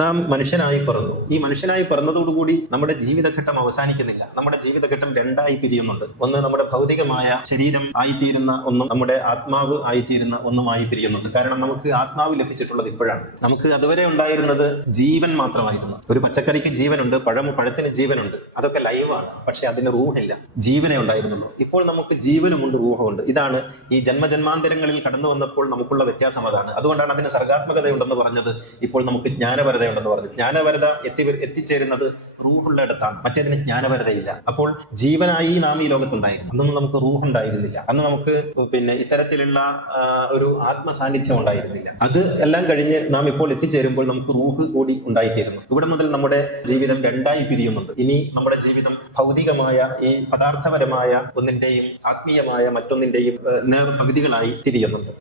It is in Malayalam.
നാം മനുഷ്യനായി പിറന്നു. ഈ മനുഷ്യനായി പിറന്നതോടുകൂടി നമ്മുടെ ജീവിതഘട്ടം അവസാനിക്കുന്നില്ല. നമ്മുടെ ജീവിതഘട്ടം രണ്ടായി പിരിയുന്നുണ്ട്. ഒന്ന് നമ്മുടെ ഭൗതികമായ ശരീരം ആയിത്തീരുന്ന ഒന്നും നമ്മുടെ ആത്മാവ് ആയിത്തീരുന്ന ഒന്നുമായി പിരിയുന്നുണ്ട്. കാരണം നമുക്ക് ആത്മാവ് ലഭിച്ചിട്ടുള്ളത് ഇപ്പോഴാണ്. നമുക്ക് അതുവരെ ഉണ്ടായിരുന്നത് ജീവൻ മാത്രമായിരുന്നു. ഒരു പച്ചക്കറിക്ക് ജീവനുണ്ട്, പഴത്തിന് ജീവനുണ്ട്, അതൊക്കെ ലൈവാണ്. പക്ഷെ അതിന് റൂഹില്ല, ജീവനെ ഉണ്ടായിരുന്നുള്ളൂ. ഇപ്പോൾ നമുക്ക് ജീവനുമുണ്ട്, റൂഹമുണ്ട്. ഇതാണ് ഈ ജന്മജന്മാന്തരങ്ങളിൽ കടന്നു വന്നപ്പോൾ നമുക്കുള്ള വ്യത്യാസം. അതാണ് അതുകൊണ്ടാണ് അതിന് സർഗാത്മകതയുണ്ടെന്ന് പറഞ്ഞത്. ഇപ്പോൾ നമുക്ക് ജ്ഞാനപരത ഉണ്ടെന്ന് പറഞ്ഞു. ജ്ഞാനപരത എത്തിച്ചേരുന്നത് റൂഹുള്ള ഇടത്താണ്. മറ്റേതിന് ജ്ഞാനപരതയില്ല. അപ്പോൾ ജീവനായി നാം ഈ ലോകത്തുണ്ടായിരുന്നു. അന്നൊന്നും നമുക്ക് റൂഹ് ഉണ്ടായിരുന്നില്ല. അന്ന് നമുക്ക് ഇത്തരത്തിലുള്ള ഒരു ആത്മസാന്നിധ്യം ഉണ്ടായിരുന്നില്ല. അത് എല്ലാം കഴിഞ്ഞ് നാം ഇപ്പോൾ എത്തിച്ചേരുമ്പോൾ നമുക്ക് റൂഹ് കൂടി ഉണ്ടായിത്തീരുന്നു. ഇവിടെ മുതൽ നമ്മുടെ ജീവിതം രണ്ടായി പിരിയുന്നുണ്ട്. ഇനി നമ്മുടെ ജീവിതം ഭൗതികമായ ഈ പദാർത്ഥപരമായ ഒന്നിന്റെയും ആത്മീയമായ മറ്റൊന്നിന്റെയും നേർപകുതികളായി തിരിയുന്നുണ്ട്.